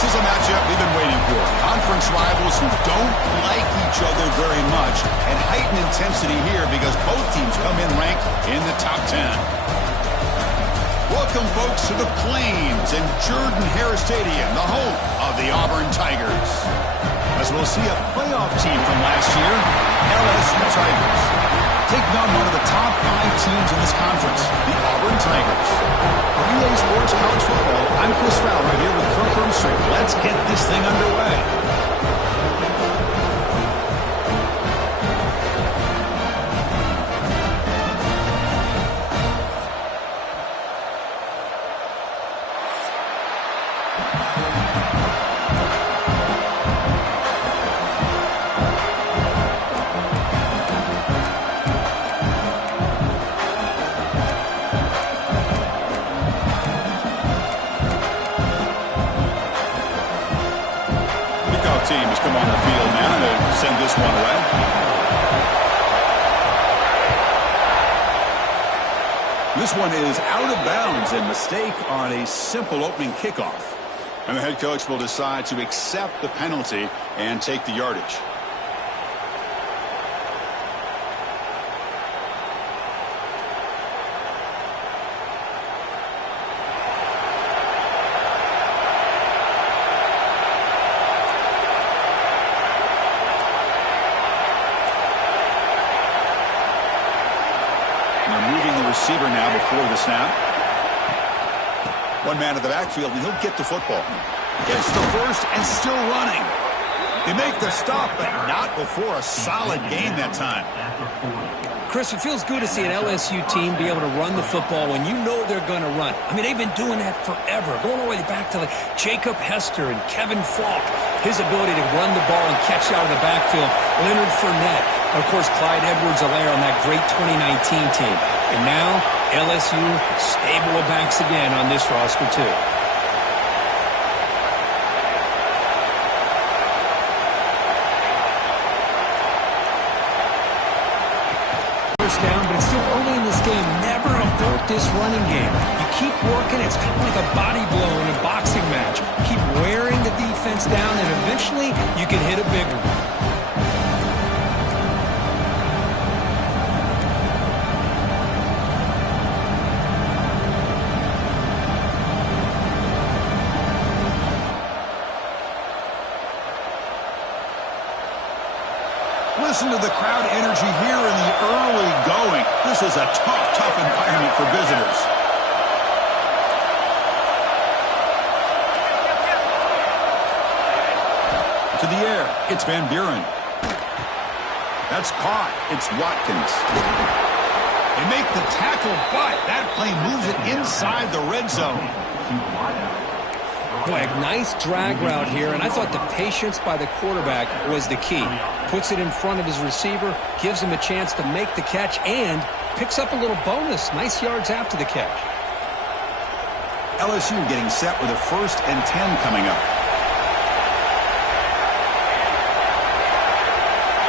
This is a matchup we've been waiting for. Conference rivals who don't like each other very much, and heightened intensity here because both teams come in ranked in the top 10. Welcome, folks, to the Plains and Jordan-Hare Stadium, the home of the Auburn Tigers. As we'll see a playoff team from last year, LSU Tigers, taking on one of the top 5 teams in this conference, the Auburn Tigers. For EA Sports College Football, I'm Chris Fowler here with Kirk Hermstreet. Let's get this thing underway. Teams come on the field now to send this one away. This one is out of bounds, and mistake on a simple opening kickoff. And the head coach will decide to accept the penalty and take the yardage. Receiver now before the snap. One man in the backfield, and he'll get the football. Gets the first and still running. They make the stop, but not before a solid gain that time. Chris, it feels good to see an LSU team be able to run the football when you know they're going to run. I mean, they've been doing that forever, going all the way back to like Jacob Hester and Kevin Falk. His ability to run the ball and catch out of the backfield. Leonard Fournette. And, of course, Clyde Edwards-Helaire on that great 2019 team. And now, LSU stable of backs again on this roster, too. First down, but it's still early in this game. Never abort this running game. You keep working. It's kind of like a body blow in a boxing match. Keep wearing the defense down, and eventually you can hit a big one. Listen to the crowd energy here in the early going. This is a tough environment for visitors. To the air, it's Van Buren. That's caught. It's Watkins. They make the tackle, but that play moves it inside the red zone. Boy, a nice drag route here, and I thought the patience by the quarterback was the key. Puts it in front of his receiver, gives him a chance to make the catch, and picks up a little bonus. Nice yards after the catch. LSU getting set with a 1st and 10 coming up.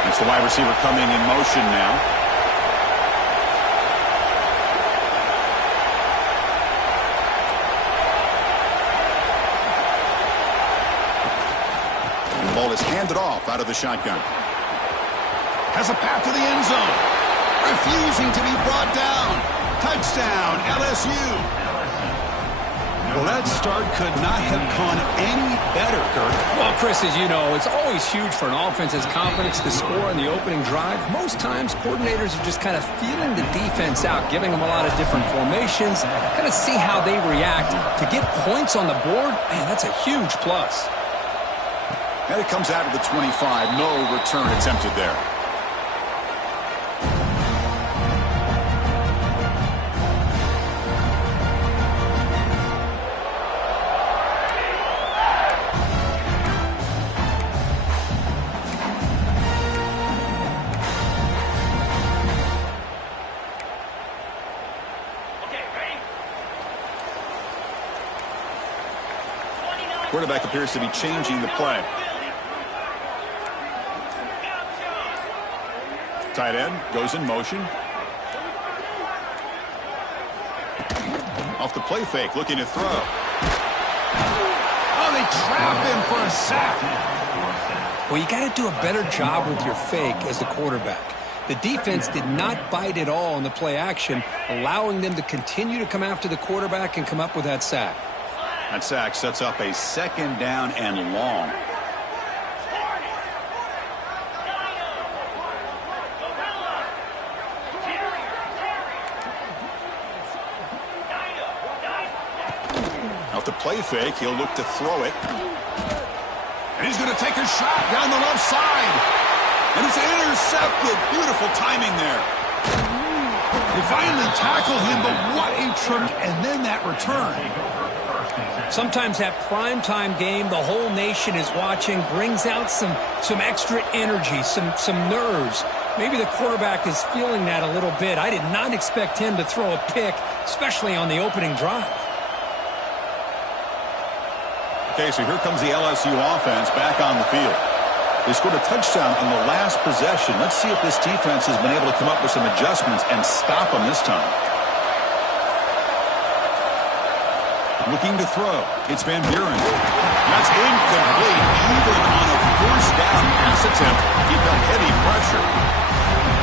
It's the wide receiver coming in motion now. Is handed off out of the shotgun. Has a path to the end zone. Refusing to be brought down. Touchdown, LSU. Well, that start could not have gone any better, Kirk. Well, Chris, as you know, it's always huge for an offense's confidence to score on the opening drive. Most times, coordinators are just kind of feeling the defense out, giving them a lot of different formations, kind of see how they react. To get points on the board, man, that's a huge plus. And it comes out of the 25. No return attempted there. Quarterback appears to be changing the play. Tight end goes in motion. Off the play fake, looking to throw. A they trap him for a sack. Well, you got to do a better job with your fake as the quarterback. The defense did not bite at all on the play action, allowing them to continue to come after the quarterback and come up with that sack. That sack sets up a 2nd down and long. Off the play fake, he'll look to throw it. And he's going to take a shot down the left side. And it's intercepted. Beautiful timing there. They finally tackled him, but what a tremendous... And then that return. Sometimes that primetime game, the whole nation is watching, brings out some extra energy, some nerves. Maybe the quarterback is feeling that a little bit. I did not expect him to throw a pick, especially on the opening drive. Okay, so here comes the LSU offense back on the field. They scored a touchdown on the last possession. Let's see if this defense has been able to come up with some adjustments and stop them this time. Looking to throw. It's Van Buren. That's incomplete. Even on a 1st down pass attempt, he felt heavy pressure.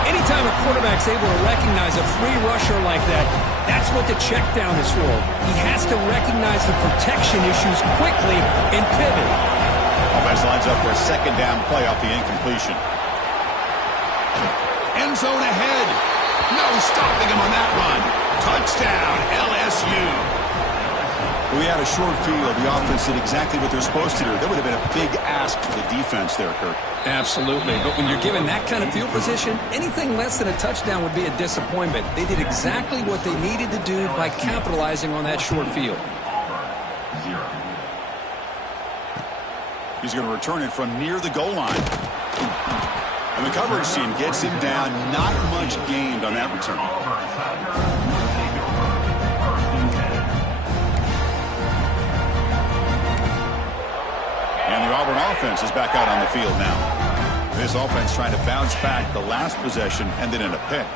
Anytime a quarterback's able to recognize a free rusher like that, that's what the check down is for. He has to recognize the protection issues quickly and pivot. Offense lines up for a 2nd down play off the incompletion. End zone ahead. No stopping him on that run. Touchdown, LSU. We had a short field. The offense did exactly what they're supposed to do. That would have been a big ask for the defense there, Kirk. Absolutely. But when you're given that kind of field position, anything less than a touchdown would be a disappointment. They did exactly what they needed to do by capitalizing on that short field. He's going to return it from near the goal line. And the coverage team gets him down. Not much gained on that return. And the Auburn offense is back out on the field now. This offense trying to bounce back the last possession and then in a pick.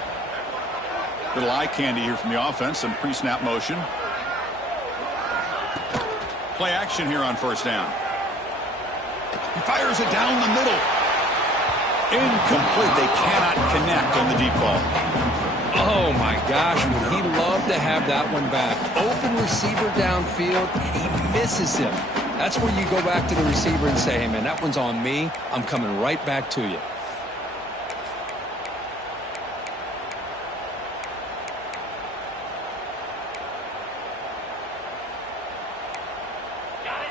Little eye candy here from the offense. Some pre-snap motion. Play action here on 1st down. He fires it down the middle. Incomplete. They cannot connect on the deep ball. Oh, my gosh. Would he love to have that one back. Open receiver downfield, and he misses him. That's where you go back to the receiver and say, hey, man, that one's on me. I'm coming right back to you.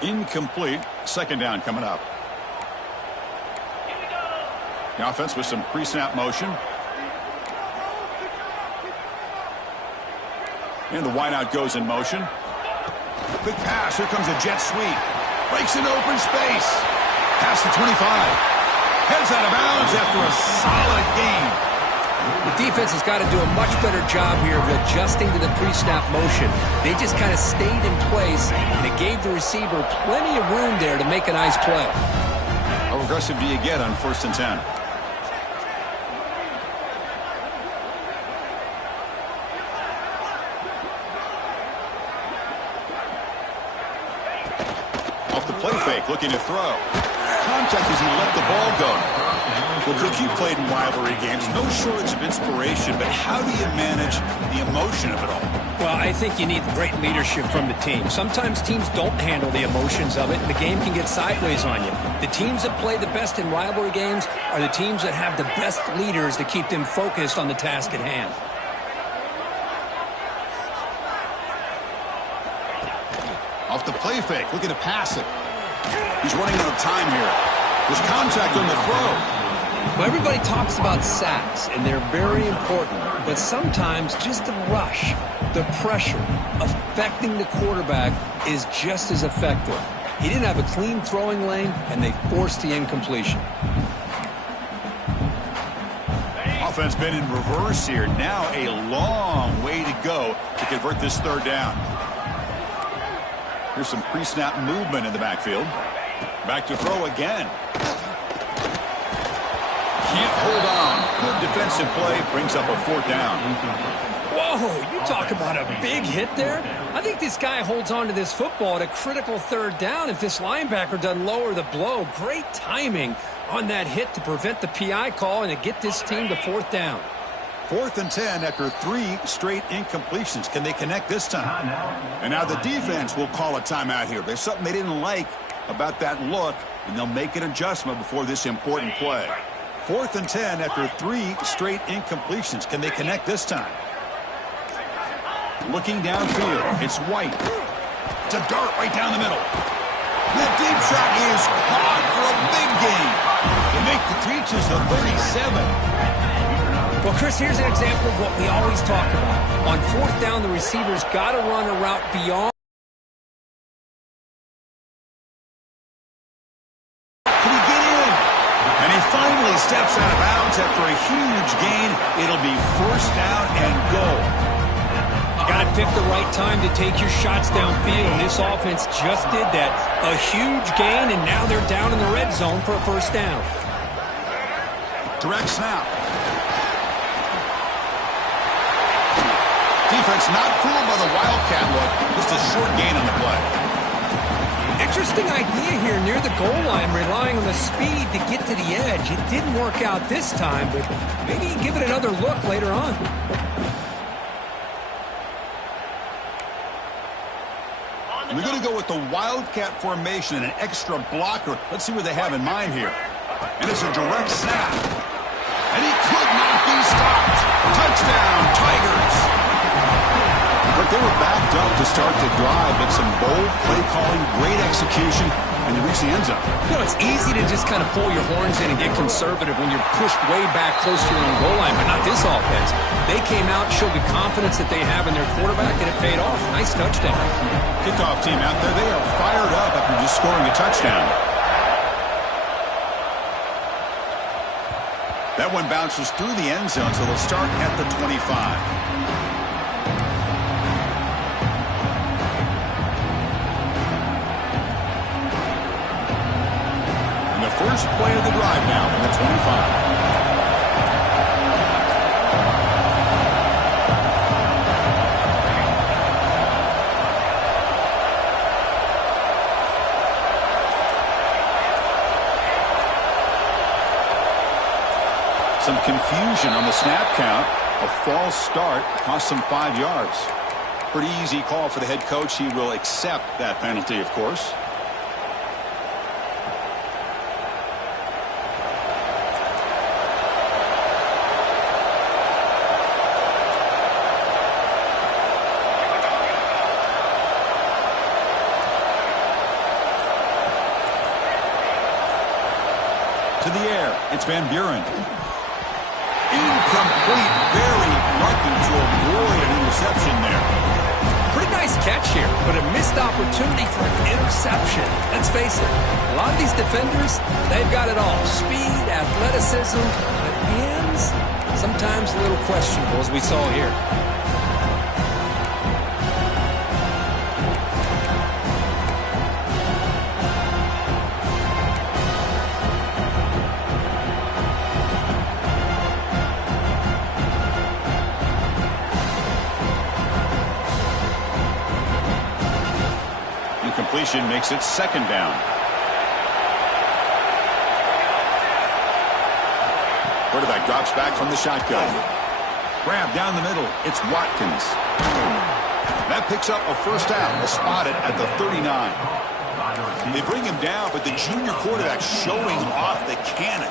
Incomplete. 2nd down coming up. The offense with some pre-snap motion. And the wideout goes in motion. Quick pass. Here comes a jet sweep. Breaks into open space. Past the 25. Heads out of bounds after a solid gain. The defense has got to do a much better job here of adjusting to the pre-snap motion. They just kind of stayed in place, and it gave the receiver plenty of room there to make a nice play. How aggressive do you get on 1st and 10? Off the play fake, looking to throw. Contact as he let the ball go. Well, Cook, you played in rivalry games. No shortage of inspiration, but how do you manage the emotion of it all? Well, I think you need great leadership from the team. Sometimes teams don't handle the emotions of it, and the game can get sideways on you. The teams that play the best in rivalry games are the teams that have the best leaders to keep them focused on the task at hand. Off the play fake, looking to pass it. He's running out of time here. There's contact on the throw. Well, everybody talks about sacks, and they're very important. But sometimes just the rush, the pressure, affecting the quarterback is just as effective. He didn't have a clean throwing lane, and they forced the incompletion. Offense been in reverse here. Now a long way to go to convert this 3rd down. Here's some pre-snap movement in the backfield. Back to throw again. Can't hold on. Good defensive play brings up a 4th down. Whoa! Oh, you talk about a big hit there. I think this guy holds on to this football at a critical third down if this linebacker doesn't lower the blow. Great timing on that hit to prevent the PI call and to get this team to fourth down. 4th and 10 after 3 straight incompletions. Can they connect this time? And now the defense will call a timeout here. There's something they didn't like about that look, and they'll make an adjustment before this important play. 4th and 10 after 3 straight incompletions. Can they connect this time? Looking downfield, it's White. It's a dart right down the middle. That deep shot is caught for a big gain. They make the reaches the 37. Well, Chris, here's an example of what we always talk about. On fourth down, the receiver's got to run a route beyond. Can he get in? And he finally steps out of bounds after a huge gain. It'll be first down and goal. You got to pick the right time to take your shots downfield. This offense just did that. A huge gain, and now they're down in the red zone for a first down. Direct snap. Defense not fooled by the Wildcat look. Just a short gain on the play. Interesting idea here near the goal line, relying on the speed to get to the edge. It didn't work out this time, but maybe give it another look later on. They're going to go with the Wildcat formation and an extra blocker. Let's see what they have in mind here. And it's a direct snap. And he could not be stopped. Touchdown, Tigers. But they were backed up to start the drive, but some bold play calling, great execution, and they reach the end zone. You know, it's easy to just kind of pull your horns in and get conservative when you're pushed way back close to your own goal line, but not this offense. They came out, showed the confidence that they have in their quarterback, and it paid off. Nice touchdown. Kickoff team out there, they are fired up after just scoring a touchdown. That one bounces through the end zone, so they'll start at the 25. First play of the drive now from the 25. Some confusion on the snap count. A false start cost them 5 yards. Pretty easy call for the head coach. He will accept that penalty, of course. To the air, it's Van Buren. Incomplete, very lucky to avoid an interception there. Pretty nice catch here, but a missed opportunity for an interception. Let's face it, a lot of these defenders, they've got it all. Speed, athleticism, but hands, sometimes a little questionable, as we saw here. Completion makes it second down. Quarterback drops back from the shotgun. Grab down the middle. It's Watkins. That picks up a first down. They'll spot it at the 39. They bring him down, but the junior quarterback showing off the cannon.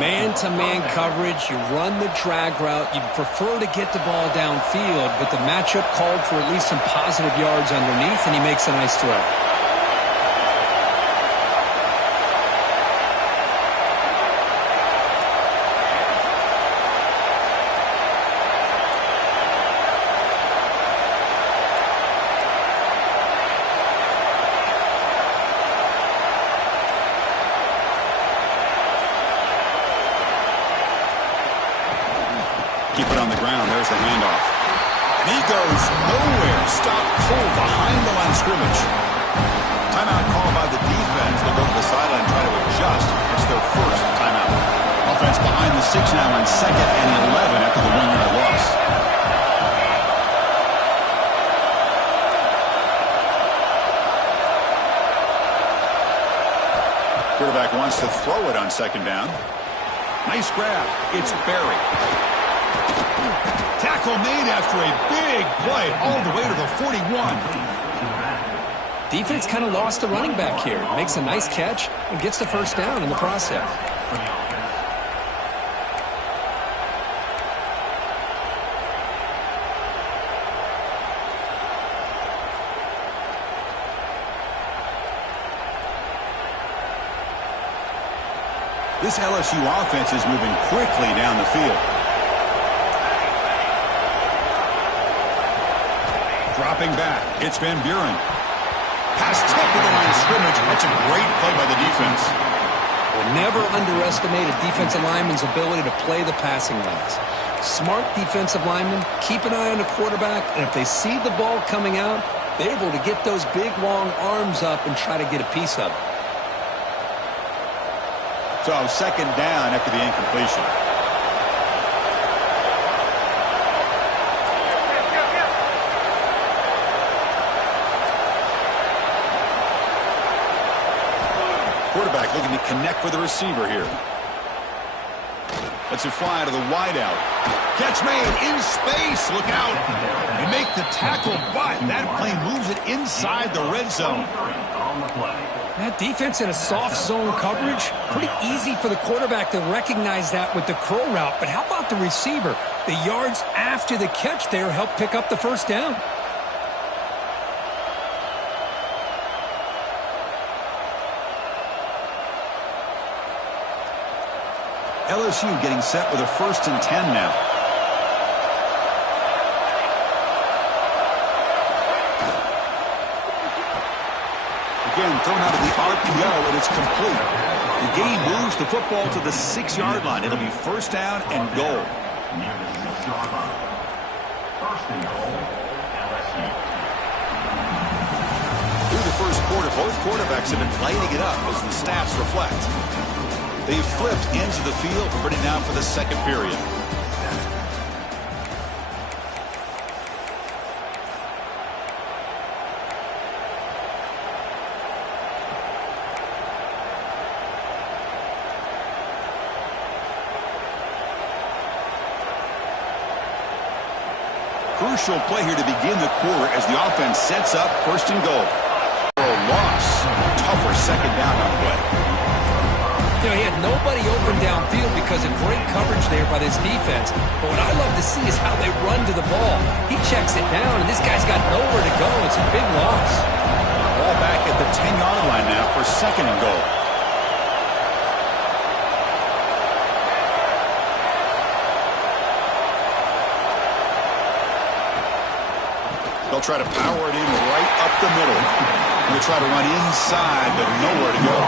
Man-to-man coverage, you run the drag route. You'd prefer to get the ball downfield, but the matchup called for at least some positive yards underneath, and he makes a nice throw. Keep it on the ground. There's the handoff. And he goes nowhere. Stop pull behind the line of scrimmage. Timeout called by the defense. They'll go to the sideline and try to adjust. It's their first timeout. Offense behind the 6 now on 2nd and 11 after the 1-yard loss. Quarterback wants to throw it on second down. Nice grab. It's Berry. Tackle made after a big play all the way to the 41. Defense kind of lost the running back here. Makes a nice catch and gets the first down in the process. This LSU offense is moving quickly down the field. Dropping back, it's Van Buren. Pass tip to the line of scrimmage. That's a great play by the defense. We'll never underestimate a defensive lineman's ability to play the passing lanes. Smart defensive linemen keep an eye on the quarterback, and if they see the ball coming out, they're able to get those big, long arms up and try to get a piece of it. So second down after the incompletion. Quarterback looking to connect with the receiver here. Lets it fly to the wideout. Catch made in space. Look out. They make the tackle, but that plane moves it inside the red zone. That defense in a soft zone coverage, pretty easy for the quarterback to recognize that with the curl route. But how about the receiver? The yards after the catch there help pick up the first down. LSU getting set with a 1st and 10 now. Again, thrown out of the RPO, and it's complete. The game moves the football to the 6-yard line. It'll be first down and goal. Through the first quarter, both quarterbacks have been lighting it up as the stats reflect. They've flipped ends of the field, ready now for the second period. Crucial play here to begin the quarter as the offense sets up 1st and goal. For a loss, tougher second down on the way. You know, he had nobody open downfield because of great coverage there by this defense. But what I love to see is how they run to the ball. He checks it down, and this guy's got nowhere to go. It's a big loss. Ball back at the 10-yard line now for 2nd and goal. They'll try to power it in right up the middle. They'll try to run inside, but nowhere to go.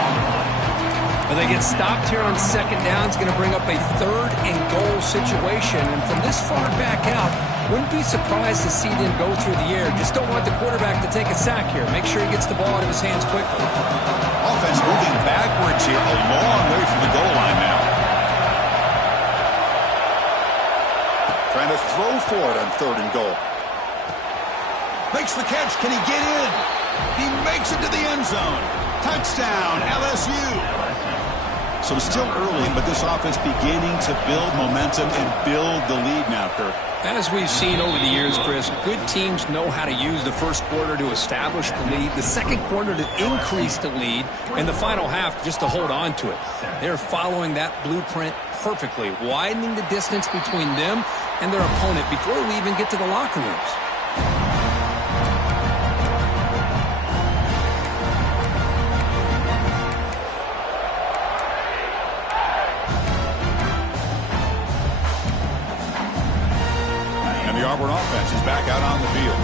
Well, they get stopped here on second down. It's going to bring up a 3rd and goal situation. And from this far back out, wouldn't be surprised to see them go through the air. Just don't want the quarterback to take a sack here. Make sure he gets the ball out of his hands quickly. Offense moving backwards here, a long way from the goal line now. Trying to throw for it on 3rd and goal. Makes the catch. Can he get in? He makes it to the end zone. Touchdown, LSU. So it's still early, but this offense beginning to build momentum and build the lead now, Kirk. As we've seen over the years, Chris, good teams know how to use the first quarter to establish the lead, the second quarter to increase the lead, and the final half just to hold on to it. They're following that blueprint perfectly, widening the distance between them and their opponent before we even get to the locker rooms. The Auburn offense is back out on the field.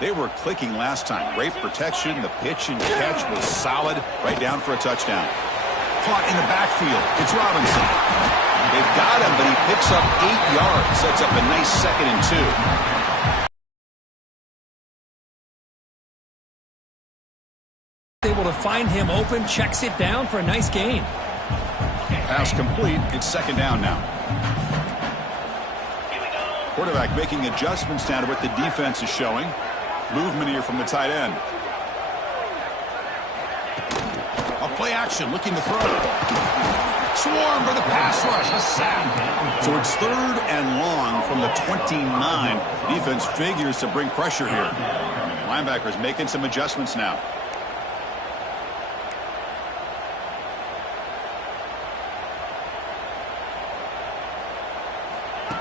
They were clicking last time. Great protection. The pitch and catch was solid. Right down for a touchdown. Caught in the backfield. It's Robinson. They've got him, but he picks up 8 yards. Sets up a nice 2nd and 2. Able to find him open, checks it down for a nice gain. Pass complete. It's 2nd down now. Quarterback making adjustments now to what the defense is showing. Movement here from the tight end. A Play action, looking to throw. Swarm for the pass rush, a sack. So it's 3rd and long from the 29. Defense figures to bring pressure here. Linebackers making some adjustments now.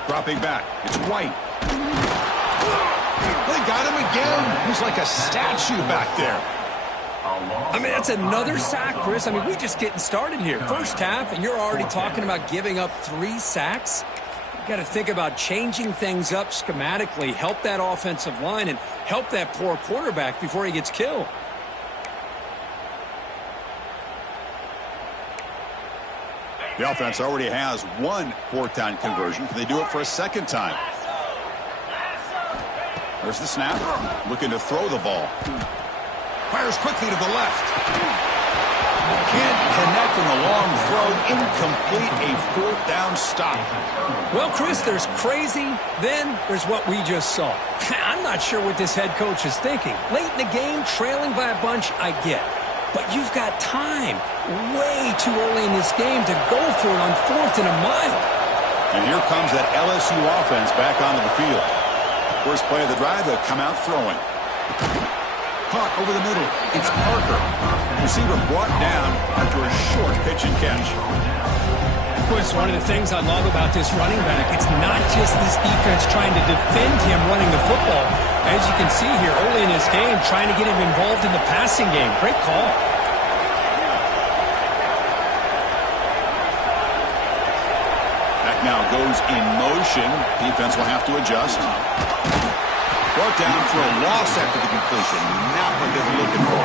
Dropping back, it's White. They got him again. He's like a statue back there. I mean, that's another sack, Chris. I mean, we're just getting started here. First half, and you're already talking about giving up 3 sacks. You got to think about changing things up schematically, help that offensive line, and help that poor quarterback before he gets killed. The offense already has 1 4th-down conversion. Can they do it for a 2nd time? There's the snap. Looking to throw the ball. Fires quickly to the left. Can't connect on the long throw. Incomplete, a 4th-down stop. Well, Chris, there's crazy, then there's what we just saw. I'm not sure what this head coach is thinking. Late in the game, trailing by a bunch, I get. But you've got time, way too early in this game to go for it on 4th and a mile. And here comes that LSU offense back onto the field. First play of the drive, they'll come out throwing. Caught over the middle. It's Parker. Receiver brought down after a short pitch and catch. Chris, one of the things I love about this running back, it's not just this defense trying to defend him running the football. As you can see here early in this game, trying to get him involved in the passing game. Great call. Back now goes in motion. Defense will have to adjust. Brought down for a loss after the completion. Not what they were looking for.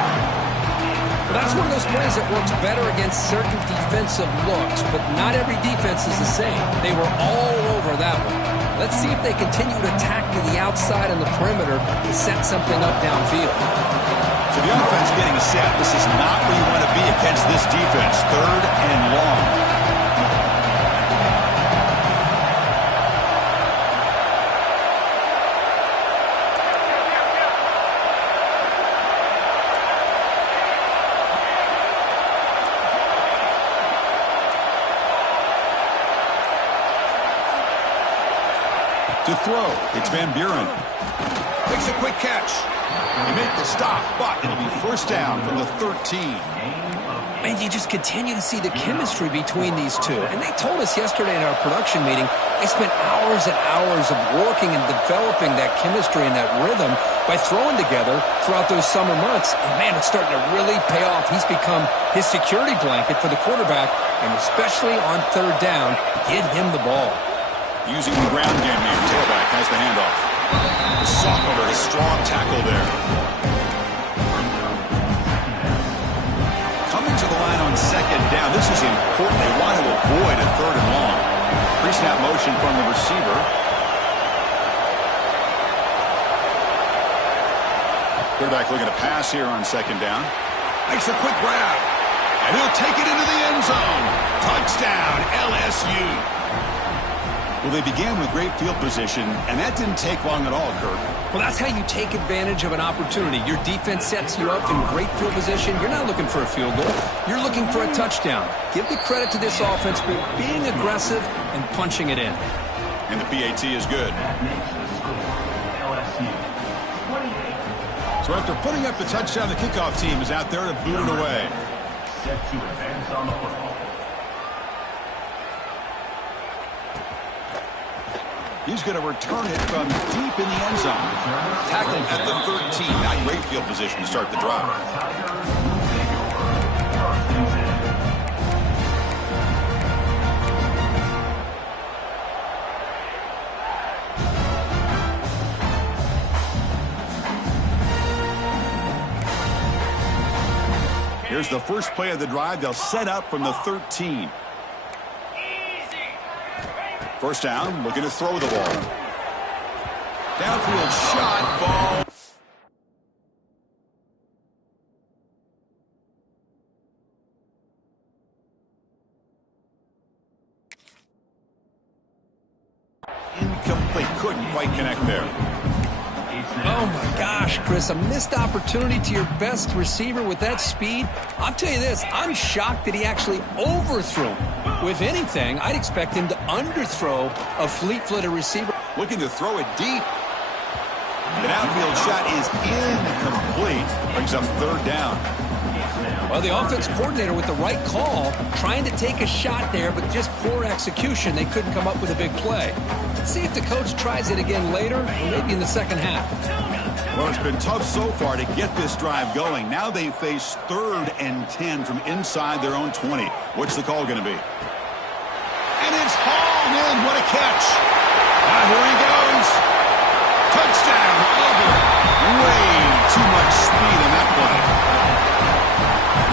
Well, that's one of those plays that works better against certain defensive looks, but not every defense is the same. They were all over that one. Let's see if they continue to attack to the outside on the perimeter to set something up downfield. So the offense getting set. This is not where you want to be against this defense. 3rd and long. To throw, it's Van Buren. Makes a quick catch. They make the stop, but it'll be 1st down from the 13. And you just continue to see the chemistry between these two. And they told us yesterday in our production meeting, they spent hours and hours of working and developing that chemistry and that rhythm by throwing together throughout those summer months. And, man, it's starting to really pay off. He's become his security blanket for the quarterback, and especially on 3rd down, get him the ball. Using the ground game here. Tailback has the handoff. The sophomore, a strong tackle there. Coming to the line on 2nd down. This is important. They want to avoid a 3rd and long. Pre-snap motion from the receiver. Quarterback looking to pass here on 2nd down. Makes a quick grab. And he'll take it into the end zone. Touchdown, LSU. Well, they began with great field position, and that didn't take long at all, Kirk. Well, that's how you take advantage of an opportunity. Your defense sets you up in great field position. You're not looking for a field goal. You're looking for a touchdown. Give the credit to this offense for being aggressive and punching it in. And the PAT is good. So after putting up the touchdown, the kickoff team is out there to boot it away. Set to advance on the football. He's going to return it from deep in the end zone. Tackled at the 13. Not great field position to start the drive. Here's the first play of the drive. They'll set up from the 13. First down, looking to throw the ball. Downfield shot, ball. Incomplete, couldn't quite connect there. Oh, my gosh, Chris, a missed opportunity to your best receiver with that speed. I'll tell you this, I'm shocked that he actually overthrew him. With anything, I'd expect him to underthrow a fleet-footed receiver. Looking to throw it deep. The outfield shot is incomplete. Brings up third down. Well, the offense coordinator with the right call, trying to take a shot there, but just poor execution. They couldn't come up with a big play. Let's see if the coach tries it again later, or maybe in the second half. Well, it's been tough so far to get this drive going. Now they face 3rd and 10 from inside their own 20. What's the call going to be? And it's hauled in. What a catch. Here he goes. Touchdown, Auburn. Way too much speed in that play.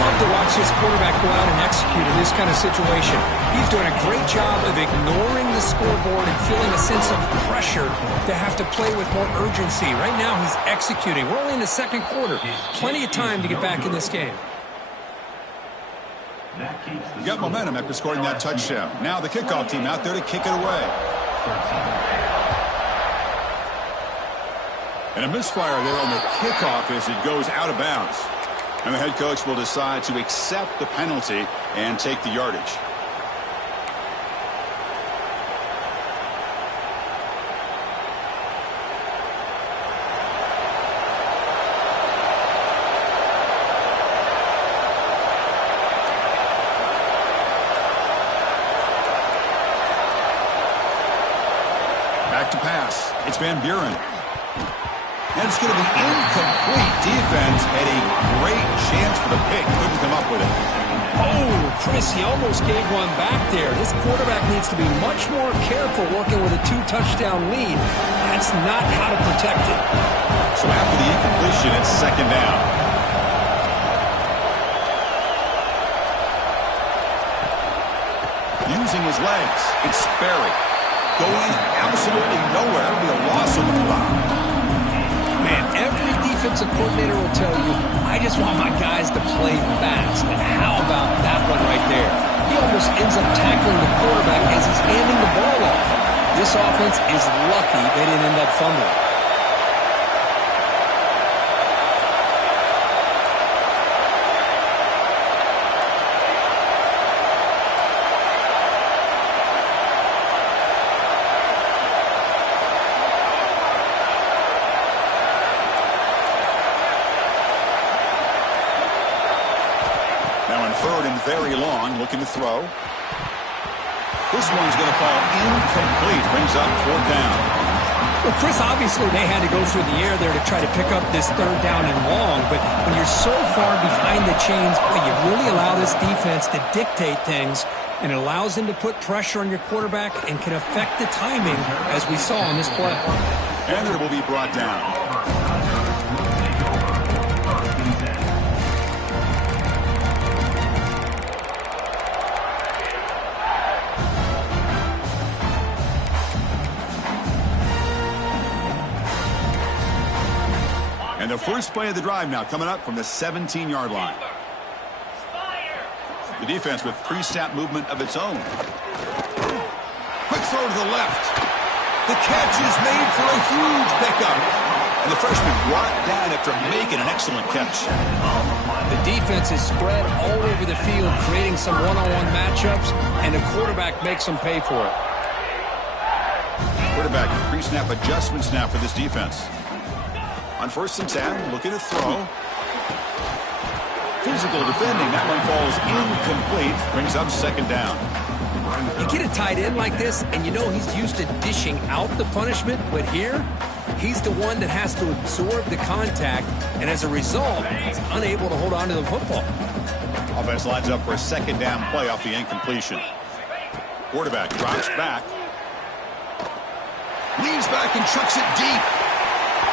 Love to watch this quarterback go out and execute in this kind of situation. He's doing a great job of ignoring the scoreboard and feeling a sense of pressure to have to play with more urgency. Right now, he's executing. We're only in the second quarter. Plenty of time to get back in this game. You got momentum after scoring that touchdown. Now the kickoff team out there to kick it away. And a misfire there on the kickoff as it goes out of bounds. And the head coach will decide to accept the penalty and take the yardage. Back to pass. It's Van Buren. And it's going to be incomplete. Defense had a great chance for the pick. Couldn't come up with it. Oh, Chris, he almost gave one back there. This quarterback needs to be much more careful working with a 2-touchdown lead. That's not how to protect it. So after the incompletion, it's second down. Using his legs, it's Sperry. Going absolutely nowhere. It'll be a loss on the fly. Man, every defensive coordinator will tell you, I just want my guys to play fast. And how about that one right there? He almost ends up tackling the quarterback as he's handing the ball off. This offense is lucky they didn't end up fumbling. Very long, looking to throw. This one's going to fall incomplete. Brings up fourth down. Well, Chris, obviously they had to go through the air there to try to pick up this third down and long, but when you're so far behind the chains, you really allow this defense to dictate things, and it allows them to put pressure on your quarterback and can affect the timing, as we saw on this play. And it will be brought down. And the first play of the drive now coming up from the 17-yard line. The defense with pre-snap movement of its own. Quick throw to the left. The catch is made for a huge pickup. And the freshman brought down after making an excellent catch. The defense is spread all over the field, creating some one-on-one matchups, and the quarterback makes them pay for it. Quarterback pre-snap adjustments now for this defense. On 1st and 10, looking to throw. Physical defending. That one falls incomplete. Brings up second down. You get a tight end like this, and you know he's used to dishing out the punishment, but here, he's the one that has to absorb the contact, and as a result, he's unable to hold on to the football. Offense lines up for a second down play off the incompletion. Quarterback drops back. Leans back and chucks it deep.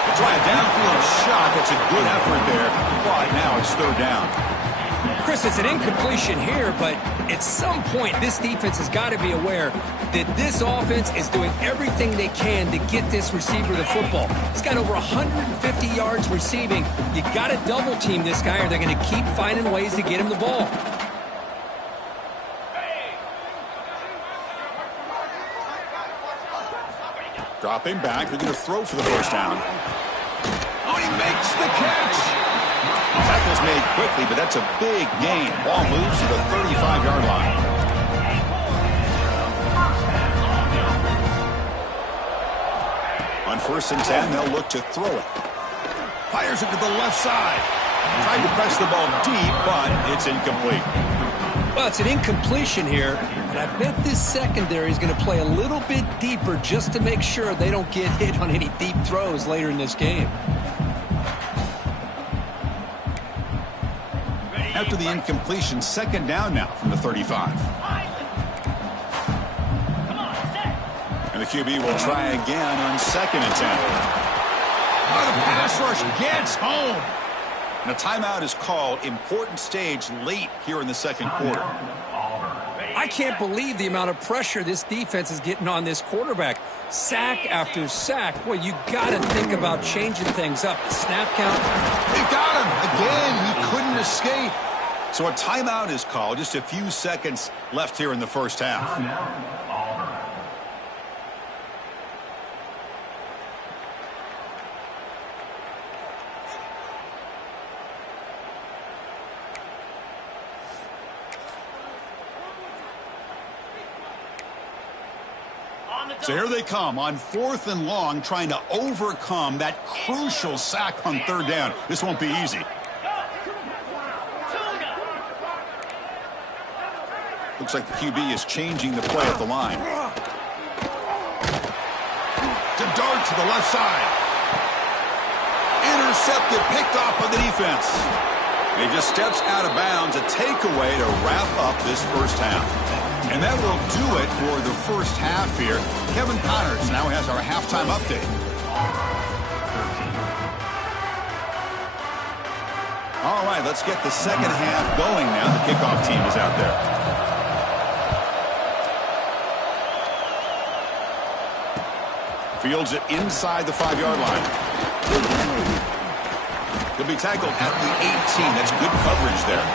They try a downfield shot. That's a good effort there. But now it's third down. Chris, it's an incompletion here, but at some point, this defense has got to be aware that this offense is doing everything they can to get this receiver the football. He's got over 150 yards receiving. You got to double team this guy, or they're going to keep finding ways to get him the ball. Dropping back, they're going to throw for the first down. makes the catch. Tackle's made quickly, but that's a big gain. Ball moves to the 35-yard line. On 1st and 10, they'll look to throw it. Fires it to the left side. Trying to press the ball deep, but it's incomplete. Well, it's an incompletion here, but I bet this secondary is going to play a little bit deeper just to make sure they don't get hit on any deep throws later in this game. After the incompletion, 2nd down now from the 35. And the QB will try again on 2nd and 10. Oh, the pass rush gets home. And a timeout is called. Important stage late here in the 2nd quarter. I can't believe the amount of pressure this defense is getting on this quarterback. Sack after sack. Boy, you got to think about changing things up. Snap count. They got him. Again, he couldn't escape. So a timeout is called. Just a few seconds left here in the 1st half. So here they come on 4th and long, trying to overcome that crucial sack on 3rd down. This won't be easy. Looks like the QB is changing the play at the line. To dart to the left side. Intercepted, picked off by the defense. He just steps out of bounds, a takeaway to wrap up this 1st half. And that will do it for the 1st half here. Kevin Connors now has our halftime update. All right, let's get the 2nd half going now. The kickoff team is out there. Fields it inside the 5-yard line. He'll be tackled at the 18. That's good coverage there.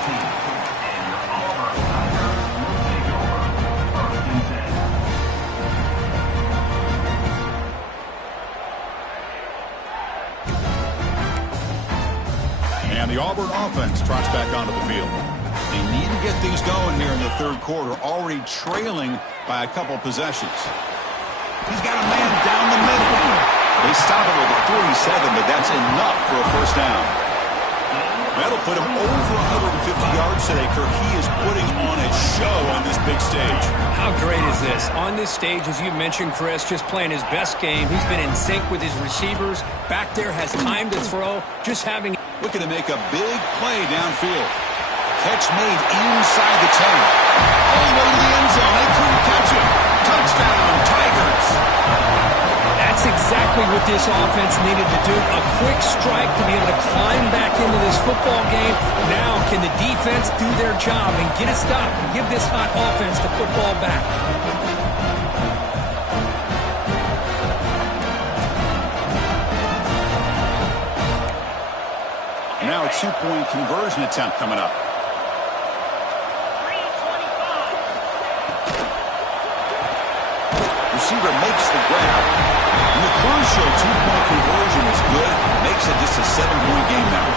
And the Auburn offense trots back onto the field. They need to get things going here in the 3rd quarter, already trailing by a couple possessions. He's got a man down the middle. They stop him at the 47, but that's enough for a 1st down. That'll put him over 150 yards today, Kirk. He is putting on a show on this big stage. How great is this? On this stage, as you mentioned, Chris, just playing his best game. He's been in sync with his receivers. Back there, has time to throw. Just having... Looking to make a big play downfield. Catch made inside the 10. All the way to the end zone. They couldn't catch him. Touchdown, Tigers. That's exactly what this offense needed to do. A quick strike to be able to climb back into this football game. Now, can the defense do their job and get a stop and give this hot offense the football back? Now a 2-point conversion attempt coming up. Receiver makes the grab. And the crucial 2-point conversion is good. Makes it just a 7-point game now.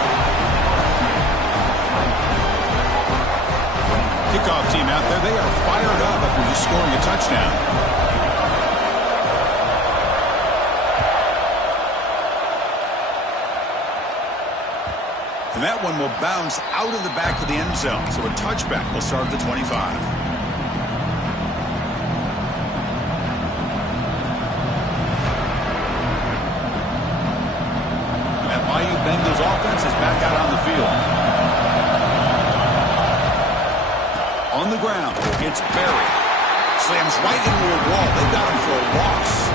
Kickoff team out there. They are fired up after just scoring a touchdown. And that one will bounce out of the back of the end zone. So a touchback will start at the 25. And that Bayou Bengals offense is back out on the field. On the ground, it's Barry. Slams right into a wall. They got him for a loss.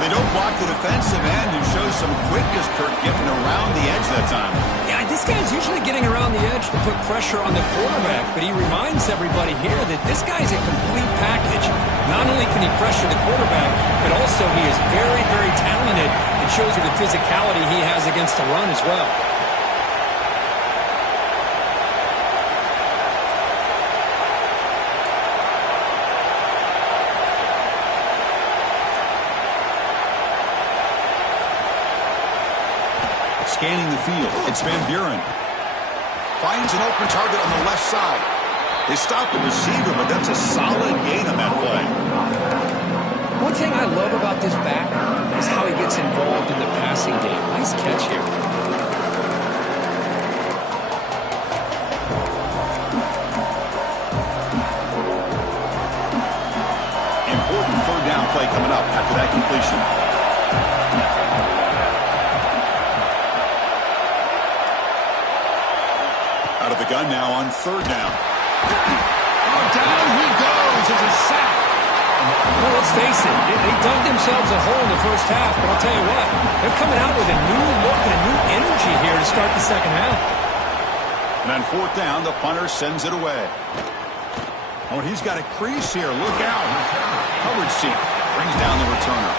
They don't block the defensive end, who shows some quickness, Kirk, getting around the edge that time. Yeah, this guy's usually getting around the edge to put pressure on the quarterback, but he reminds everybody here that this guy's a complete package. Not only can he pressure the quarterback, but also he is very, very talented and shows you the physicality he has against the run as well. Scanning the field, it's Van Buren. Finds an open target on the left side. They stop the receiver, but that's a solid gain on that play. One thing I love about this back is how he gets involved in the passing game. Nice catch here. Important third down play coming up after that completion. Out of the gun now on third down. Oh, down he goes. It's a sack. Well, let's face it, they dug themselves a hole in the first half, but I'll tell you what, they're coming out with a new look and a new energy here to start the second half. And on fourth down, the punter sends it away. Oh, he's got a crease here. Look out. Coverage seat brings down the returner.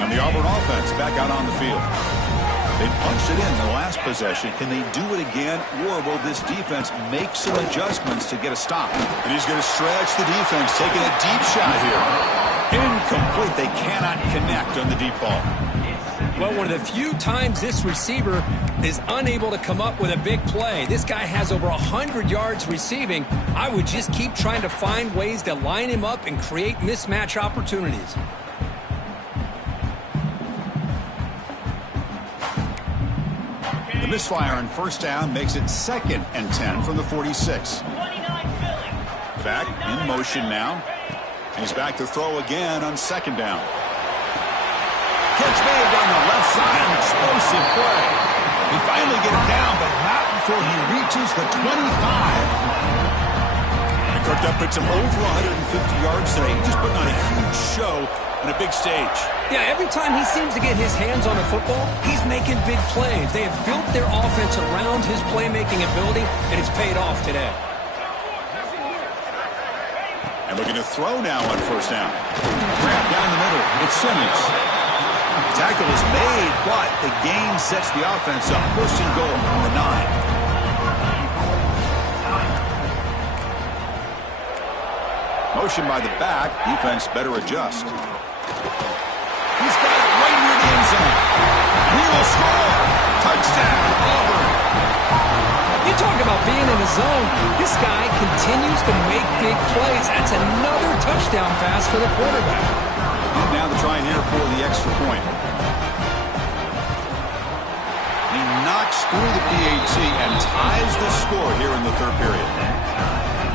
And the Auburn offense back out on the field. They punched it in the last possession. Can they do it again, or will this defense make some adjustments to get a stop? And he's going to stretch the defense, taking a deep shot here. Incomplete. They cannot connect on the deep ball. Well, one of the few times this receiver is unable to come up with a big play. This guy has over 100 yards receiving. I would just keep trying to find ways to line him up and create mismatch opportunities. The misfire on first down makes it 2nd and 10 from the 46. Back in motion now. He's back to throw again on 2nd down. Catch made on the left side. An explosive play. He finally get it down, but not before he reaches the 25. And Kirk puts him over 150 yards today. He's just putting on a huge show on a big stage. Yeah, every time he seems to get his hands on the football, he's making big plays. They have built their offense around his playmaking ability, and it's paid off today. And looking to throw now on first down. Grab down the middle. It's Simmons. Tackle is made, but the gain sets the offense up. First and goal on the 9. Motion by the back. Defense better adjust. He's got it right near the end zone. He will score. Touchdown, Auburn. You talk about being in the zone. This guy continues to make big plays. That's another touchdown pass for the quarterback. And now they're trying here for the extra point. He knocks through the PAT and ties the score here in the third period.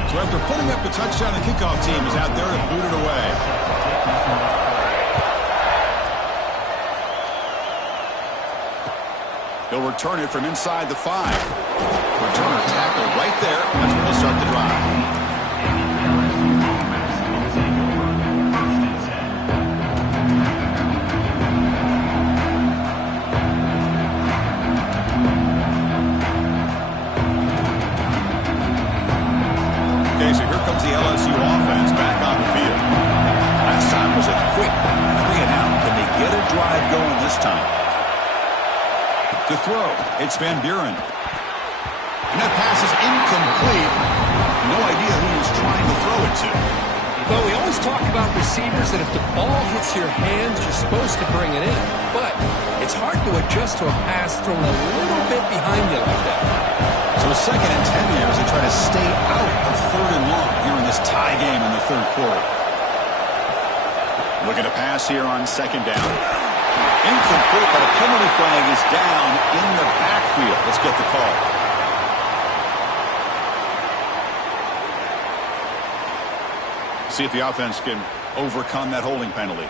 So after putting up a touchdown, the kickoff team is out there to boot it away. He'll return it from inside the 5. Returner tackle right there. That's where they'll start the drive. Okay, so here comes the LSU offense back on the field. Last time was a quick 3 and out. Can they get a drive going this time? To throw, it's Van Buren. And that pass is incomplete. No idea who he was trying to throw it to. Well, we always talk about receivers that if the ball hits your hands, you're supposed to bring it in. But it's hard to adjust to a pass thrown a little bit behind you like that. So 2nd and 10 here as they try to stay out of 3rd and long here in this tie game in the third quarter. Looking to pass here on 2nd down. Incomplete, but a penalty flag is down in the backfield. Let's get the call. See if the offense can overcome that holding penalty.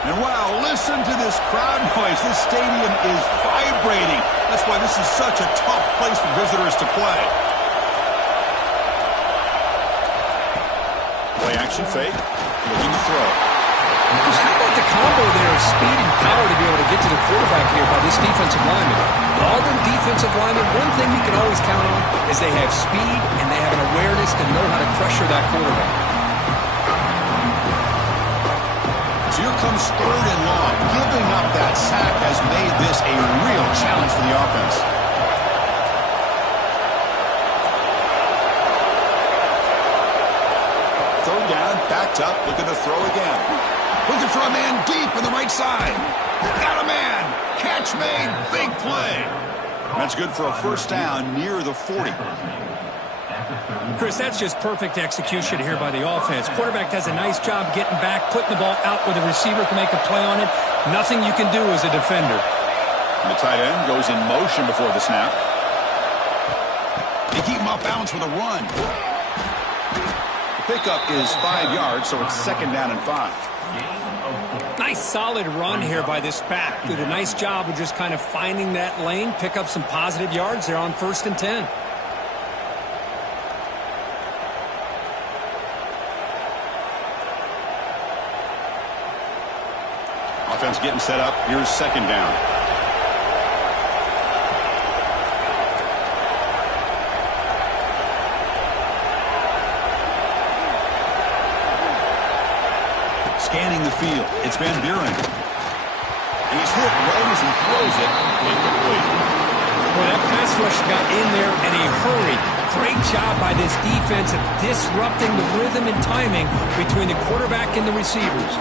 And wow, listen to this crowd noise. This stadium is vibrating. That's why this is such a tough place for visitors to play. Play action fake. Looking to throw. Just how about the combo there of speed and power to be able to get to the quarterback here by this defensive lineman? Auburn defensive lineman, one thing you can always count on is they have speed and they have an awareness to know how to pressure that quarterback. So here comes 3rd and long. Giving up that sack has made this a real challenge for the offense. Third down, backed up, looking to throw again. Looking for a man deep on the right side. Got a man. Catch made. Big play. That's good for a first down near the 40. Chris, that's just perfect execution here by the offense. Quarterback does a nice job getting back, putting the ball out where the receiver can make a play on it. Nothing you can do as a defender. And the tight end goes in motion before the snap. They keep him off balance with a run. The pickup is 5 yards, so it's 2nd down and 5. Nice solid run here by this back. Did a nice job of just kind of finding that lane, pick up some positive yards there on 1st and 10. Offense getting set up. Here's 2nd down. Scanning the field. It's Van Buren. He's hit right as he throws it. Incomplete. Well, that pass rush got in there in a hurry. Great job by this defense of disrupting the rhythm and timing between the quarterback and the receivers.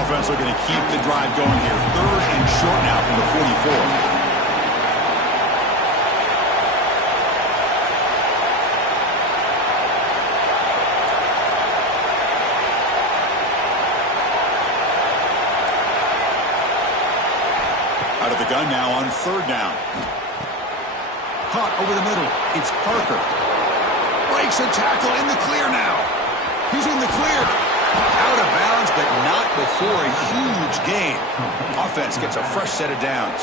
Offense looking to keep the drive going here. 3rd and short now from the 44. Out of the gun now on 3rd down. Caught over the middle. It's Parker. Breaks a tackle in the clear now. He's in the clear. Out of bounds, but not before a huge gain. Offense gets a fresh set of downs.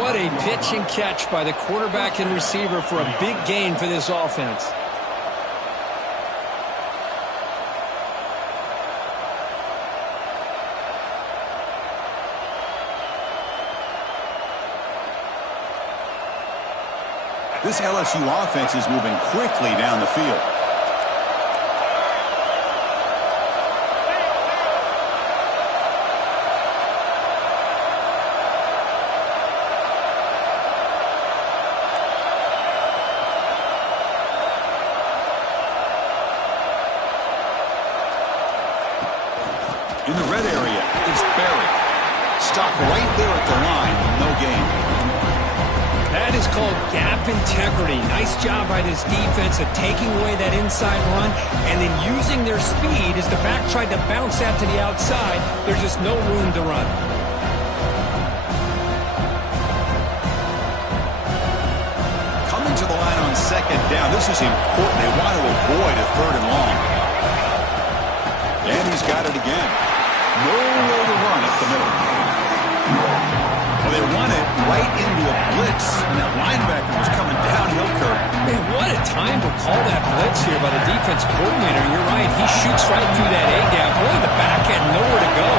What a pitch and catch by the quarterback and receiver for a big gain for this offense. This LSU offense is moving quickly down the field. In the red area, it's Barry. Stopped right there at the line, no gain. That is called gap integrity. Nice job by this defense of taking away that inside run and then using their speed as the back tried to bounce out to the outside. There's just no room to run. Coming to the line on 2nd down. This is important. They want to avoid a 3rd and long. And he's got it again. Nowhere to run up the middle. Well, they run it right into a blitz. And that linebacker was coming downhill, Kirk. Man, what a time to call that blitz here by the defense coordinator. You're right. He shoots right through that A-gap. Really, the back had nowhere to go.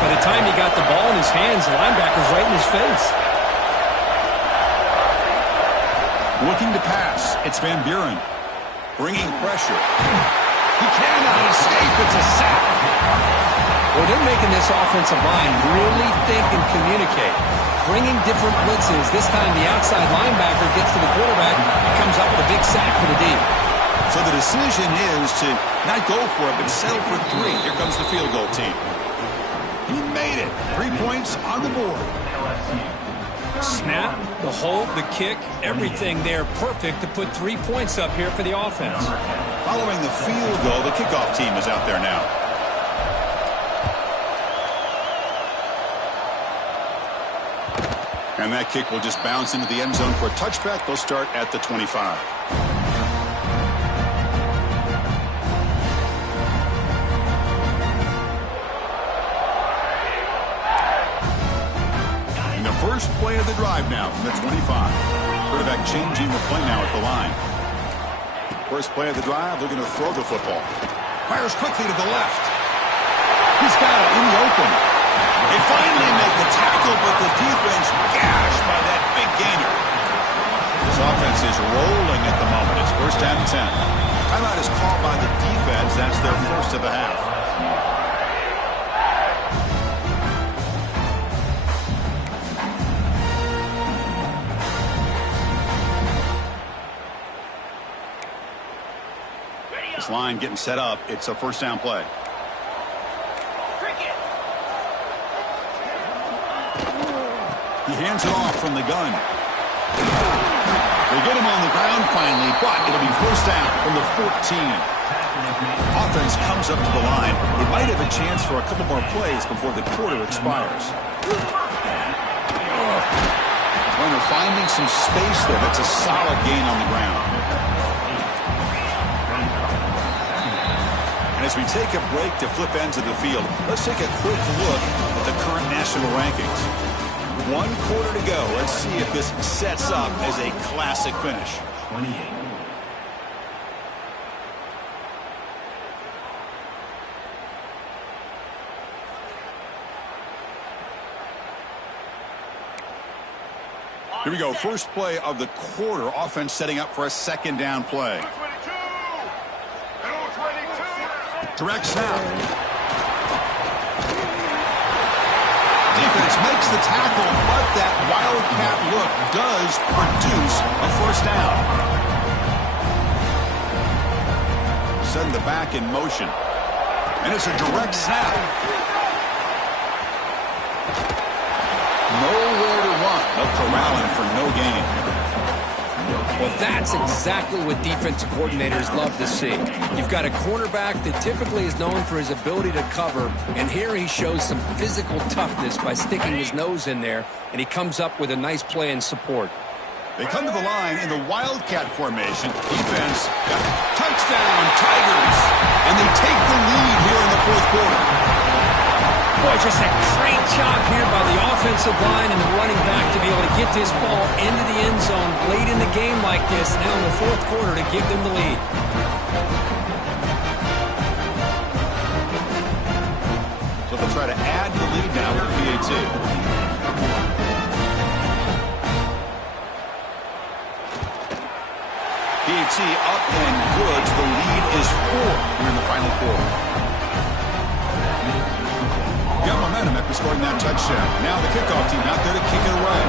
By the time he got the ball in his hands, the linebacker's right in his face. Looking to pass. It's Van Buren. Bringing pressure. He cannot escape. It's a sack. Well, they're making this offensive line really think and communicate. Bringing different blitzes. This time the outside linebacker gets to the quarterback and comes up with a big sack for the D. So the decision is to not go for it, but settle for 3. Here comes the field goal team. He made it. 3 points on the board. Snap, the hold, the kick, everything there perfect to put 3 points up here for the offense. Following the field goal, the kickoff team is out there now. And that kick will just bounce into the end zone for a touchback. They'll start at the 25. And the first play of the drive now from the 25. Quarterback changing the play now at the line. First play of the drive, looking to throw the football. Fires quickly to the left. He's got it in the open. They finally make the tackle, but the defense gashed by that big gainer. This offense is rolling at the moment. It's first down and 10. Timeout is called by the defense. That's their first of the half. This line getting set up. It's a first down play. He hands it off from the gun. They get him on the ground finally, but it'll be first down from the 14. Offense comes up to the line. They might have a chance for a couple more plays before the quarter expires. When they're finding some space there, that's a solid gain on the ground. And as we take a break to flip ends of the field, let's take a quick look at the current national rankings. 1 quarter to go. Let's see if this sets up as a classic finish. 28. Here we go. First play of the quarter. Offense setting up for a second down play. Direct snap. Defense makes the tackle, but that wildcat look does produce a first down. Send the back in motion. And it's a direct snap. Nowhere to run. They'll corral him for no gain. Well, that's exactly what defensive coordinators love to see. You've got a cornerback that typically is known for his ability to cover, and here he shows some physical toughness by sticking his nose in there, and he comes up with a nice play in support. They come to the line in the wildcat formation. Defense got touchdown, Tigers, and they take the lead here in the fourth quarter. Boy, just a great job here by the offensive line and the running back to be able to get this ball into the end zone late in the game like this, now in the fourth quarter, to give them the lead. So they'll try to add the lead now with the PAT. PAT up and good. The lead is 4 here in the final quarter. Got momentum after scoring that touchdown. Now the kickoff team out there to kick it away.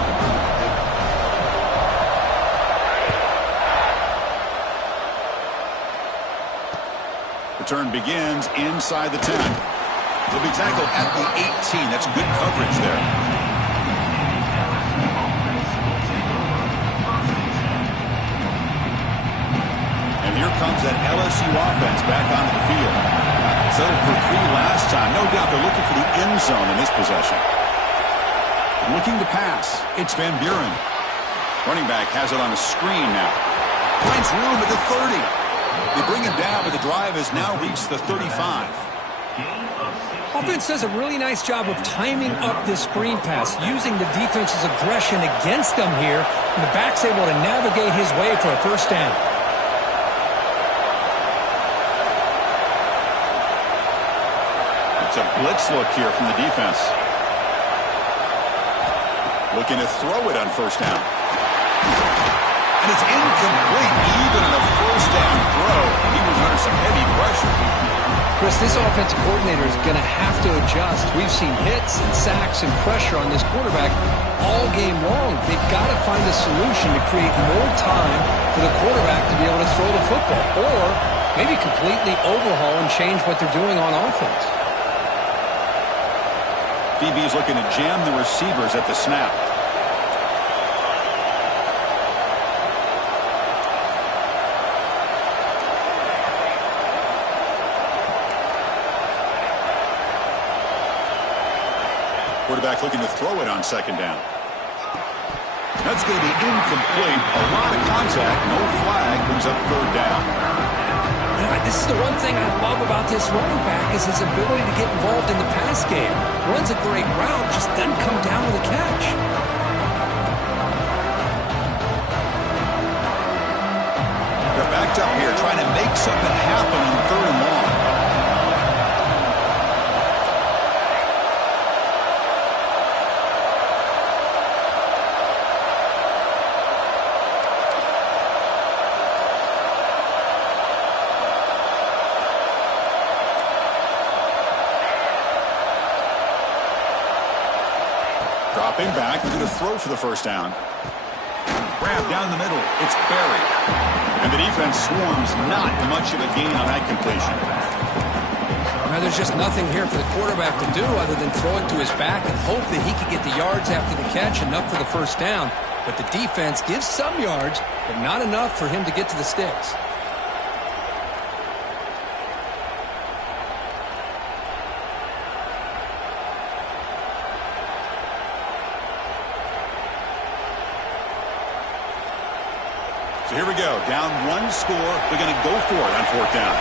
Return begins inside the 10. He'll be tackled at the 18. That's good coverage there. And here comes that LSU offense back onto the field. Settled for 3 last time. No doubt they're looking for the end zone in this possession. Looking to pass. It's Van Buren. Running back has it on a screen now. Finds room at the 30. They bring him down, but the drive has now reached the 35. Offense does a really nice job of timing up this screen pass, using the defense's aggression against them here, and the back's able to navigate his way for a first down. It's a blitz look here from the defense. Looking to throw it on first down. And it's incomplete, even on a first down throw. He was under some heavy pressure. Chris, this offensive coordinator is going to have to adjust. We've seen hits and sacks and pressure on this quarterback all game long. They've got to find a solution to create more time for the quarterback to be able to throw the football, or maybe completely overhaul and change what they're doing on offense. DB's looking to jam the receivers at the snap. Quarterback looking to throw it on second down. That's going to be incomplete. A lot of contact. No flag. Brings up third down. This is the one thing I love about this running back is his ability to get involved in the pass game. Runs a great route, just doesn't come down with a catch. They're backed up here trying to make something happen on third and long. Dropping back, we're going to throw for the first down. Grab down the middle. It's buried. And the defense swarms. Not much of a gain on that completion. Now, there's just nothing here for the quarterback to do other than throw it to his back and hope that he can get the yards after the catch, enough for the first down. But the defense gives some yards, but not enough for him to get to the sticks. So here we go. Down one score. We're going to go for it on fourth down.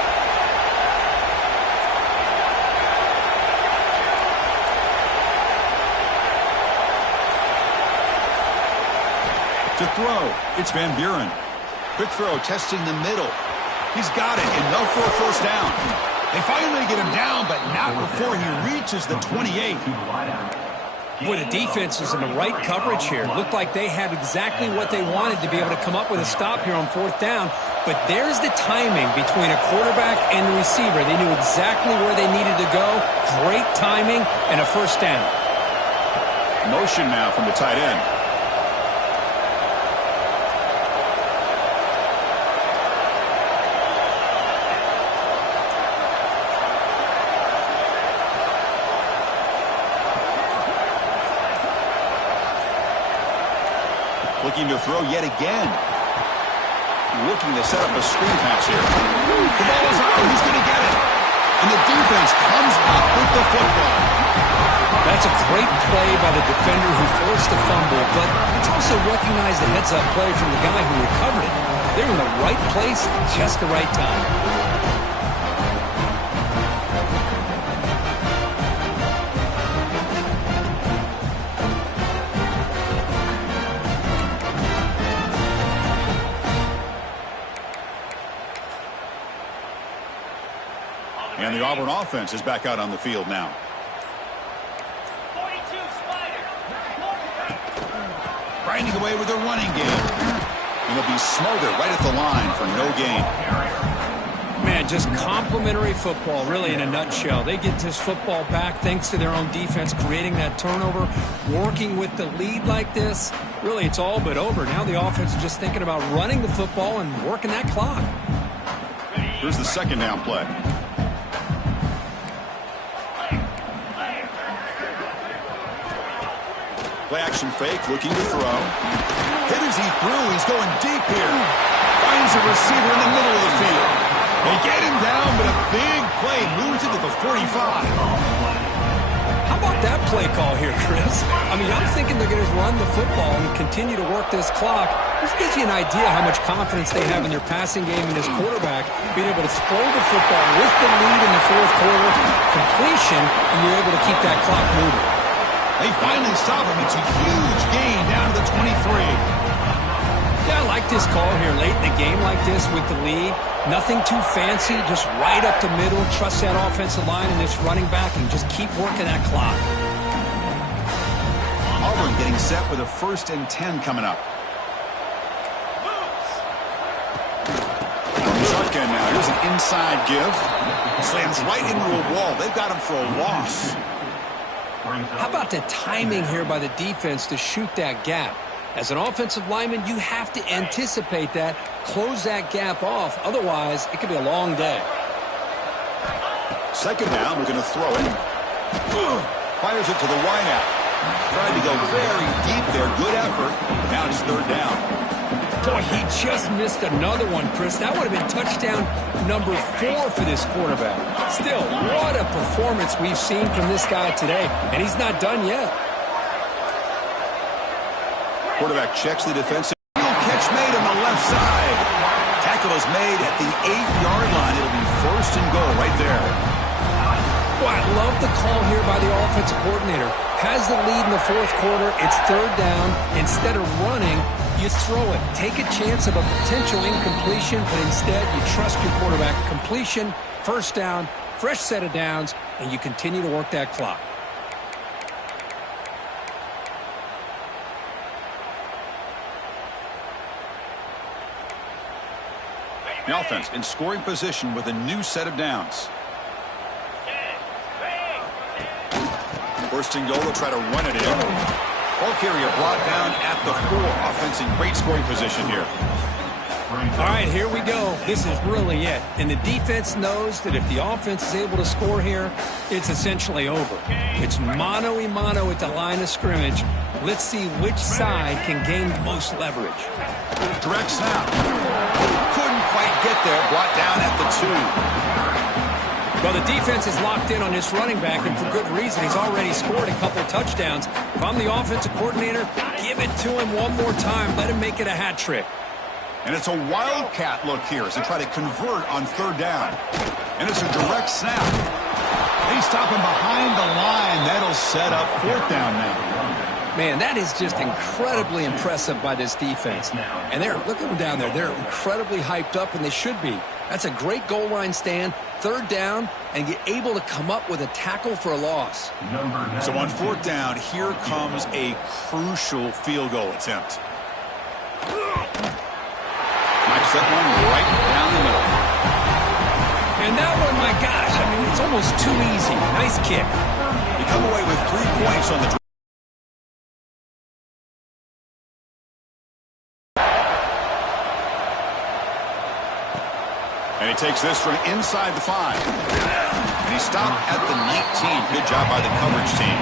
To throw, it's Van Buren. Quick throw, testing the middle. He's got it, enough for a first down. They finally get him down, but not before he reaches the 28. Boy, the defense is in the right coverage here. Looked like they had exactly what they wanted to be able to come up with a stop here on fourth down. But there's the timing between a quarterback and the receiver. They knew exactly where they needed to go. Great timing and a first down. Motion now from the tight end. Looking to throw yet again. Looking to set up a screen pass here. The ball is out. Who's going to get it? And the defense comes up with the football. That's a great play by the defender who forced the fumble, but it's also recognized the heads-up play from the guy who recovered it. They're in the right place at just the right time. And the Auburn offense is back out on the field now. 42 Spider. Grinding away with their running game. And they'll be smothered right at the line for no gain. Man, just complimentary football, really, in a nutshell. They get this football back thanks to their own defense, creating that turnover, working with the lead like this. Really, it's all but over. Now the offense is just thinking about running the football and working that clock. Here's the second down play. Play action fake, looking to throw. Hit as he threw. He's going deep here. Finds a receiver in the middle of the field. They get him down, but a big play moves it to the 45. How about that play call here, Chris? I mean, I'm thinking they're going to run the football and continue to work this clock. This gives you an idea how much confidence they have in their passing game and this quarterback being able to throw the football with the lead in the fourth quarter, completion, and you're able to keep that clock moving. They finally stop him. It's a huge gain down to the 23. Yeah, I like this call here late in the game like this with the lead. Nothing too fancy, just right up the middle. Trust that offensive line and this running back and just keep working that clock. Auburn getting set with a 1st and 10 coming up. Shotgun now. Here's an inside give. Slams right into a wall. They've got him for a loss. How about the timing here by the defense to shoot that gap? As an offensive lineman, you have to anticipate that, close that gap off. Otherwise, it could be a long day. Second down, we're going to throw it. Fires it to the wideout. Trying to go very deep there. Good effort. Now it's third down. Boy, he just missed another one, Chris. That would have been touchdown number 4 for this quarterback. Still, what a performance we've seen from this guy today. And he's not done yet. Quarterback checks the defensive. Catch made on the left side. Tackle is made at the 8-yard line. It'll be 1st and goal right there. Boy, I love the call here by the offensive coordinator. Has the lead in the fourth quarter. It's third down. Instead of running, you throw it. Take a chance of a potential incompletion, but instead you trust your quarterback. Completion, first down, fresh set of downs, and you continue to work that clock. The offense in scoring position with a new set of downs. 1st and goal, they'll try to run it in. Ball carrier brought down at the 4. Offense in great scoring position here. All right, here we go. This is really it. And the defense knows that if the offense is able to score here, it's essentially over. It's mano-a-mano at the line of scrimmage. Let's see which side can gain the most leverage. Direct snap. Couldn't quite get there. Brought down at the 2. Well, the defense is locked in on this running back, and for good reason. He's already scored a couple touchdowns. If I'm the offensive coordinator, give it to him one more time. Let him make it a hat trick. And it's a wildcat look here as they try to convert on 3rd down. And it's a direct snap. They stop him behind the line. That'll set up 4th down now. Man, that is just incredibly impressive by this defense. And look at them down there. They're incredibly hyped up, and they should be. That's a great goal line stand, 3rd down, and get able to come up with a tackle for a loss. So on 4th down, here comes a crucial field goal attempt. Knocks that one right down the middle. And that one, my gosh, I mean, it's almost too easy. Nice kick. You come away with 3 points on the drive. And he takes this from inside the 5. And he stopped at the 19. Good job by the coverage team.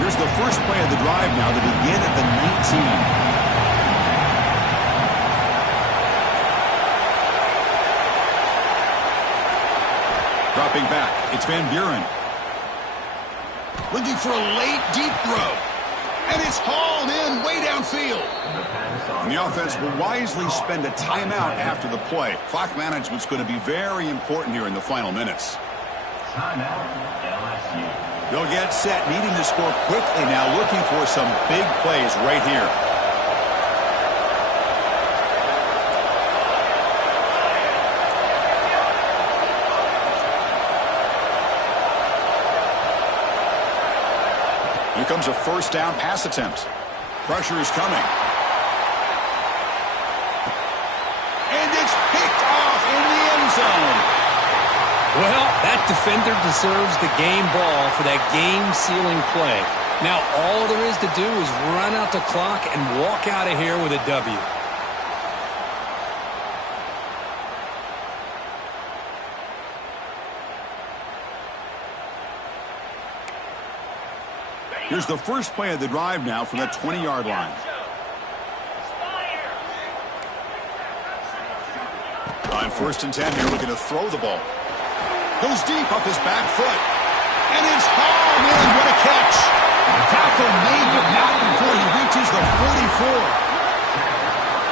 Here's the first play of the drive now to begin at the 19. Dropping back, it's Van Buren. Looking for a late, deep throw. And it's hauled in way downfield. And the offense will wisely spend a timeout after the play. Clock management's going to be very important here in the final minutes. They'll get set, needing to score quickly now, looking for some big plays right here. Here comes a 1st down pass attempt. Pressure is coming. And it's picked off in the end zone. Well, that defender deserves the game ball for that game-sealing play. Now, all there is to do is run out the clock and walk out of here with a W. Here's the first play of the drive now from the 20-yard line. On 1st and 10 here, looking to throw the ball. Goes deep off his back foot. And it's hauled in. What a catch. Tackle made, but not before he reaches the 44.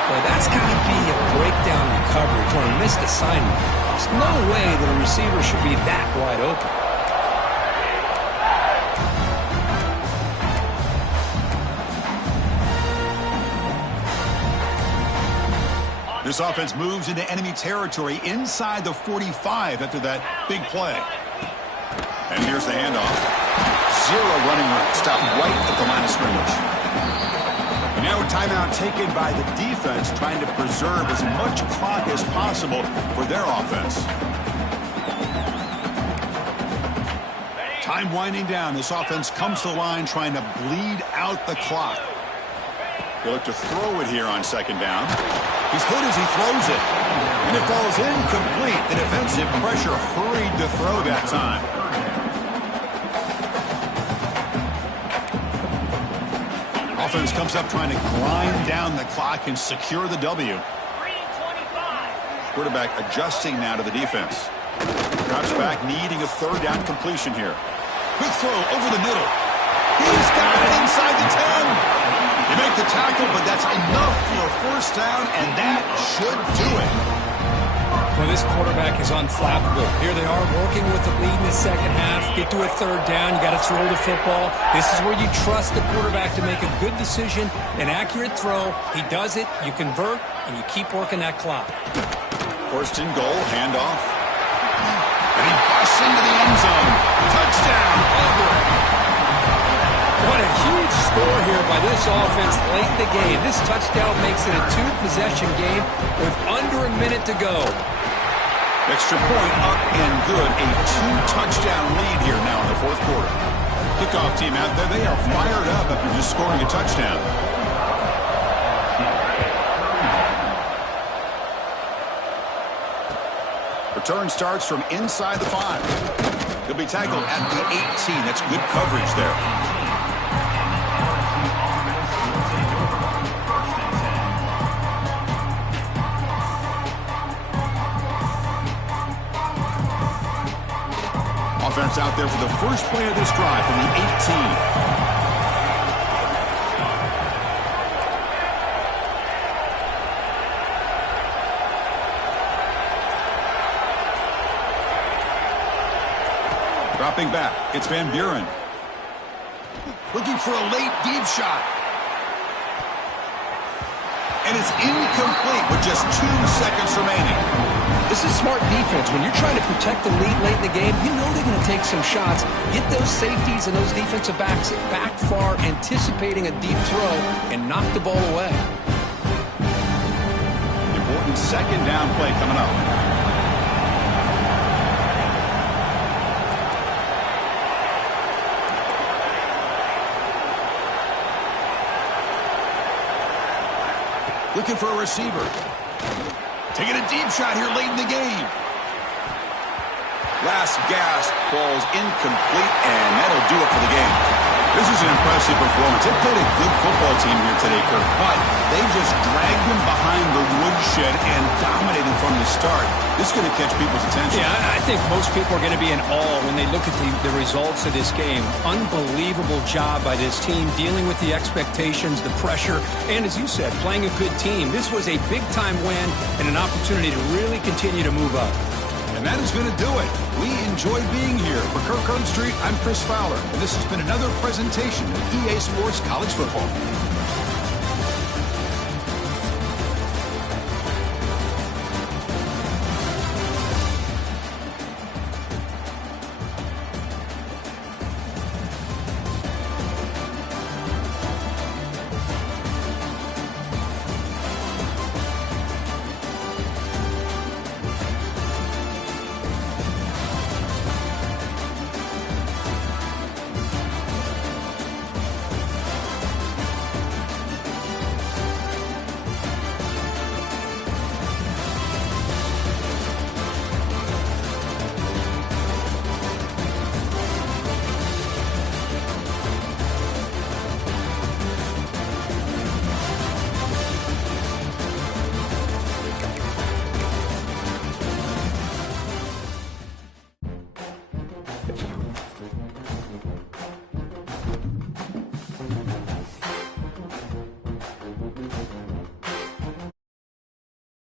Well, that's got to be a breakdown in coverage or a missed assignment. There's no way that a receiver should be that wide open. This offense moves into enemy territory inside the 45 after that big play. And here's the handoff. 0 running room. Stopped right at the line of scrimmage. And now a timeout taken by the defense, trying to preserve as much clock as possible for their offense. Time winding down. This offense comes to the line trying to bleed out the clock. They look to throw it here on 2nd down. He's hit as he throws it. And it falls incomplete. The defensive pressure hurried to throw that time. Offense comes up trying to grind down the clock and secure the W. Quarterback adjusting now to the defense. Drops back, needing a 3rd down completion here. Good throw over the middle. He's got it inside the 10. You make the tackle, but that's enough for a 1st down, and that should do it. Well, this quarterback is unflappable. Here they are working with the lead in the 2nd half. Get to a 3rd down. You got to throw the football. This is where you trust the quarterback to make a good decision, an accurate throw. He does it, you convert, and you keep working that clock. 1st and goal, handoff. And he busts into the end zone. Touchdown, Auburn. What a huge score here by this this offense late in the game. This touchdown makes it a two-possession game with under a minute to go. Extra point up and good. A two-touchdown lead here now in the fourth quarter. Kickoff team out there, they are fired up after just scoring a touchdown. Return starts from inside the 5. He'll be tackled at the 18. That's good coverage there. Offense out there for the first play of this drive from the 18. Dropping back, it's Van Buren. Looking for a late deep shot. And it's incomplete with just 2 seconds remaining. This is smart defense. When you're trying to protect the lead late in the game, you know they're going to take some shots. Get those safeties and those defensive backs back far, anticipating a deep throw, and knock the ball away. Important second down play coming up. Looking for a receiver. Taking a deep shot here late in the game. Last gasp falls incomplete, and that'll do it for the game. This is an impressive performance. They played a good football team here today, Kirk, but they just dragged them behind the woodshed and dominated from the start. This is going to catch people's attention. Yeah, I think most people are going to be in awe when they look at the results of this game. Unbelievable job by this team dealing with the expectations, the pressure, and as you said, playing a good team. This was a big-time win and an opportunity to really continue to move up. And that is going to do it. We enjoyed being here. For Kirk Herbstreit, I'm Chris Fowler, and this has been another presentation of EA Sports College Football.